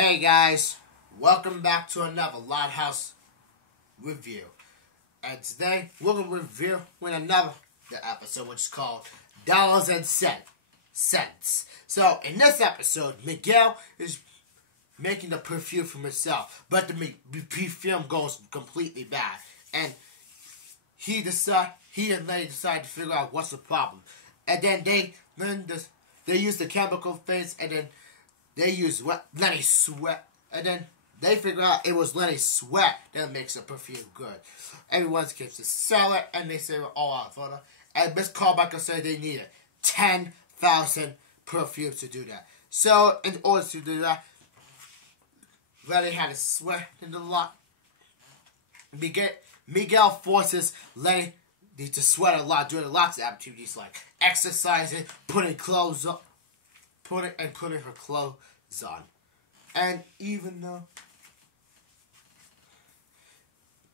Hey guys, welcome back to another Lighthouse review. And today we're going to review another episode which is called Dollars and Cents. So in this episode, Miguel is making the perfume for himself, but the perfume goes completely bad. And he and Lenny decide to figure out what's the problem. And then they use the chemical things, and then they use Lenny's sweat, and then they figure out it was Lenny's sweat that makes the perfume good. Everyone gets to sell it, and they say we're all out for it. And Miss Carmichael said they needed 10,000 perfumes to do that. So in order to do that, Lenny had to sweat in the lot. Miguel forces Lenny to sweat a lot, doing lots of activities like exercising, putting clothes up, putting her clothes on. And even though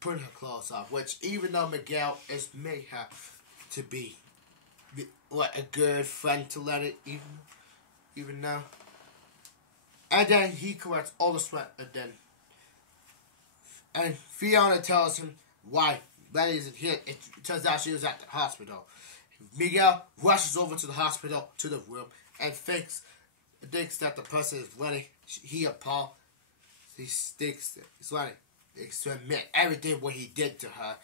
putting her clothes on, which even though Miguel may have to be a good friend to Lenny, even though. And then he corrects all the sweat, and Fiona tells him why Lenny isn't here. It turns out she was at the hospital. Miguel rushes over to the hospital, to the room, and thinks that the person is Lenny. He thinks it's Lenny. To admit everything what he did to her.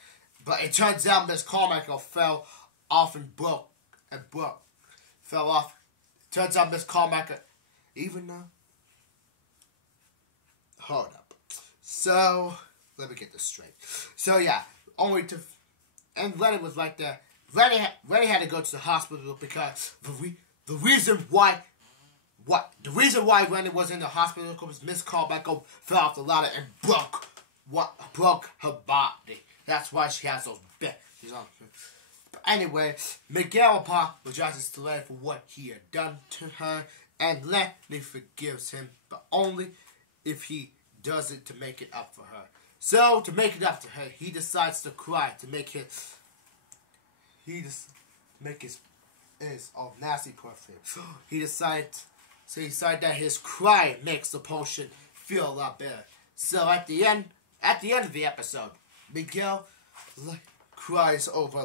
But it turns out Miss Carmichael fell off and broke. Fell off. Turns out Miss Carmichael, even though. Hold up. So, let me get this straight. So, yeah. And Lenny was like that. Lenny had to go to the hospital because the reason why Lenny was in the hospital was Miss Carmichael fell off the ladder and broke her body. That's why she has those bits. But anyway, Miguel apologizes to Lenny for what he had done to her, and Lenny forgives him, but only if he does it to make it up for her. So, to make it up to her, he decides to cry to make his nasty perfume. He decided that his cry makes the potion feel a lot better. So at the end of the episode, Miguel cries over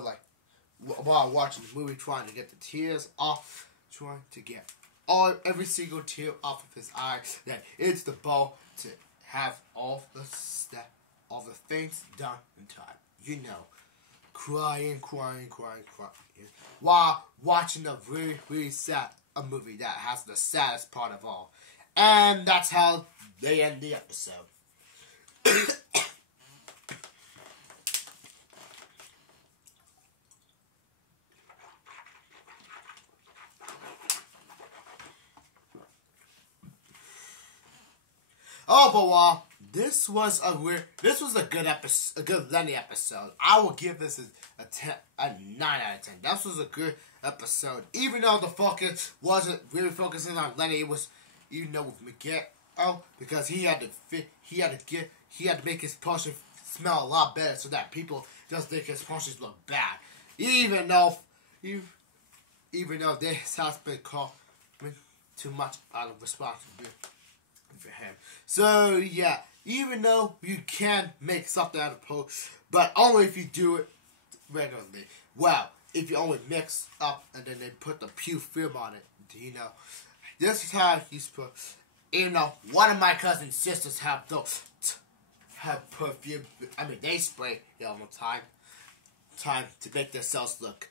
while watching the movie, trying to get the tears off, trying to get every single tear off of his eye. That it's the ball to have all the things done in time. You know, crying, while watching a really, really sad movie that has the saddest part of all. And that's how they end the episode. Overall, this was a good Lenny episode. I will give this a 9 out of 10. This was a good episode. Even though the focus wasn't really focusing on Lenny, it was, with Miguel, because he had to make his potion smell a lot better so that people just think his potions look bad. Even though this has been called too much out of responsibility for him. So yeah, even though you can make something out of potion, but only if you do it regularly. Well, if you only mix up and then they put the perfume on it, this is how he's put. Even though one of my cousin's sisters have perfume, they spray it all the time to make themselves look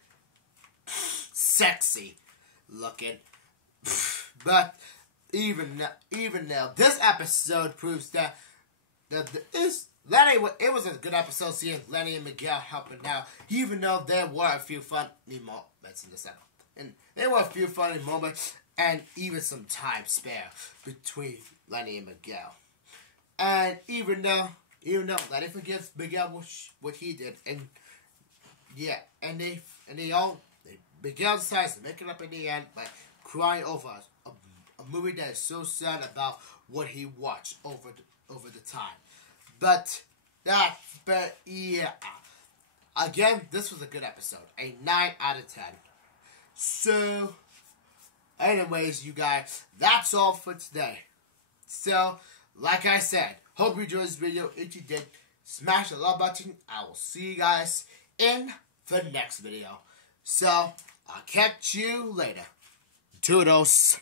sexy looking. But even now, this episode proves that Lenny. It was a good episode seeing Lenny and Miguel helping out, even though there were a few funny moments in this episode. And there were a few funny moments, and even some time spare between Lenny and Miguel. And even though Lenny forgives Miguel what he did, and yeah, and Miguel decides to make it up in the end by crying over a movie that is so sad about what he watched over the time. But yeah. Again, this was a good episode. A 9 out of 10. So, anyways, you guys, that's all for today. So, like I said, hope you enjoyed this video. If you did, smash the love button. I will see you guys in the next video. So, I'll catch you later. Toodles.